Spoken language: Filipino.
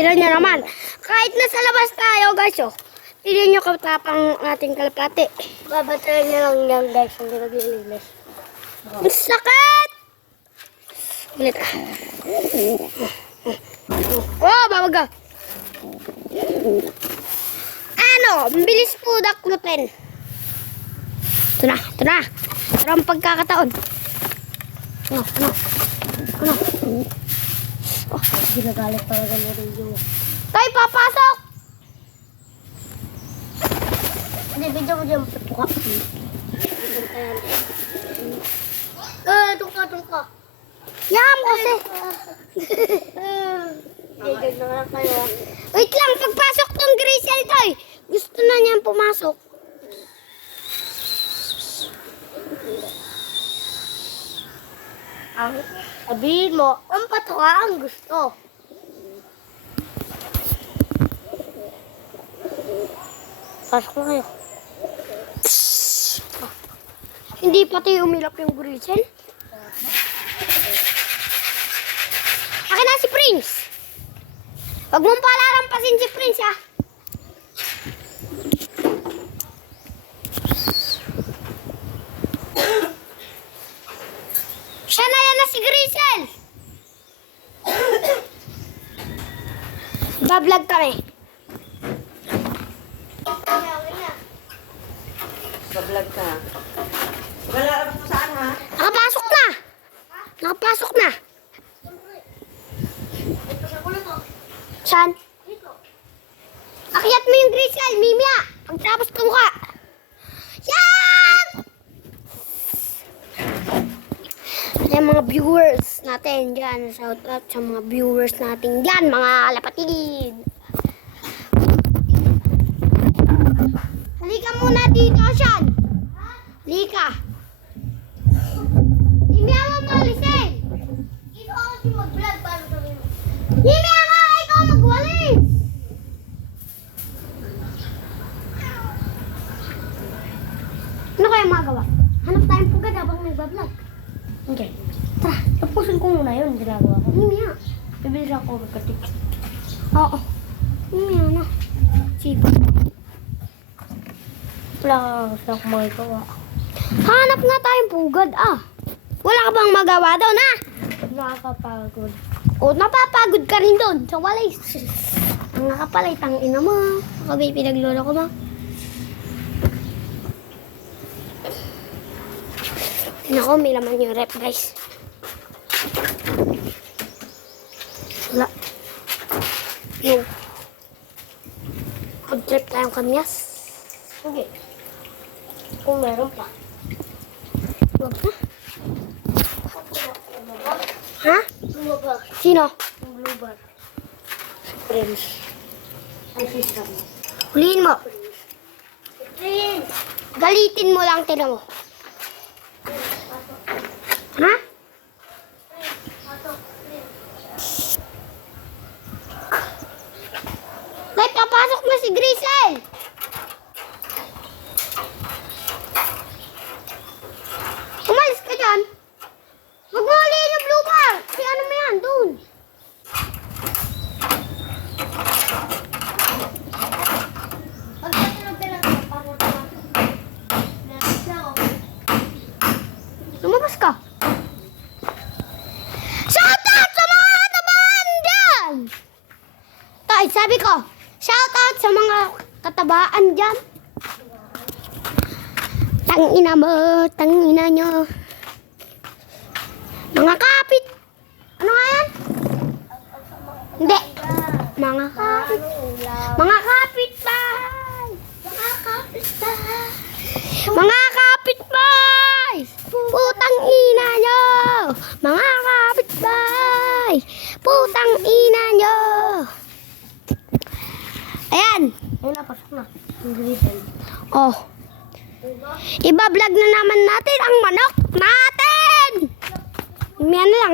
Tignan nyo naman. Kahit nasa labas tayo, guys, oh. Tignan nyo katapang ating kalapate. Babatayin nyo lang yan, guys. Hindi naglilinis. Ang sakit! Ulit. Oh, babaga. Ano? Bilis po daklutin. Ito na, ito na. Ito ang pagkakataon. Ano? Oh, ginagalit talaga na rin yung... Tay, papasok! Hindi, video mo dyan patuka. Tungka. Yam kasi. Gagag na lang kayo. Wait lang, pagpasok tong Grisel, Tay. Gusto na niyang pumasok. Ang sabihin mo, ang patuka ang gusto. Pasok na kayo. Hindi pati umilap yung Grisel. Akin na si Prince. Huwag mong palalampasin si Prince, ha? Siya na yan na si Grisel. Bablog kami. Bablog ka. Wala ka po saan ha? Nakapasok na. Nakapasok na. Saan? Akyat mo yung Grisel, Mimia. Pagtapos ka mukha. Yan! Yung mga viewers natin dyan. Shout out sa mga viewers natin dyan, mga kalapatid. Halika muna dito, Sean. Halika. Mimia mo malisin. Ito ako si mag-vlog para sabihin mo. Mimia ka! Ikaw magwalis! Ano kaya magawa? Hanap tayong pugad habang nagbablog. Okay. Tara, tapusin ko muna yun. Ginagawa ko. Mimia. Bibili ako magkatik. Oo. Mimia na. Sipa. Wala ka sa kumagawa. Hanap nga tayong pugad, ah. Wala ka bang magawa doon, ha? Nakakapagod. O, napapagod ka rin doon sa walis. Ang nakapalay, tangina mo. Kabi, pinaglolo ko ba? Tingnan ko, may laman yung rep, guys. Wala. Yung mag-trip tayong kamyas. Okay. Kung meron pa. Huwag na. Ha? Lumaba. Sino? Yung blue bar. Prince. Ang sister mo. Huliin mo. Prince! Galitin mo lang, tingnan mo. Ha? Kahit papasok mo si Grisel. Umalis ka dyan. Huwag mo huliin yung blue bar. Si ano mo yan, doon. Lumabas ka. Shout out sa mga katabaan dyan! Tay, sabi ko, shout out sa mga katabaan dyan. Tangina mo, tangina nyo. Mga kapit. Ano nga yan? Hindi. Mga kapit. Mga kapit bahay. Mga kapit bahay. Mga kapit bahay. Putang ina nyo. Mga kapit bahay. Putang ina nyo. Ayan. Ayun na, pasok na. Yung Grisel. Oh. Iba-vlog na naman natin ang manok natin. Yan lang.